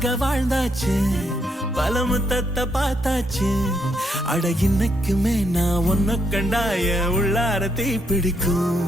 உனக்காக வாழ்ந்தாச்சு, பல முத்தத்தை பார்த்தாச்சு. அட இன்னைக்குமே நான் உன்னை கண்டாய உள்ளார தீ பிடிக்கும்.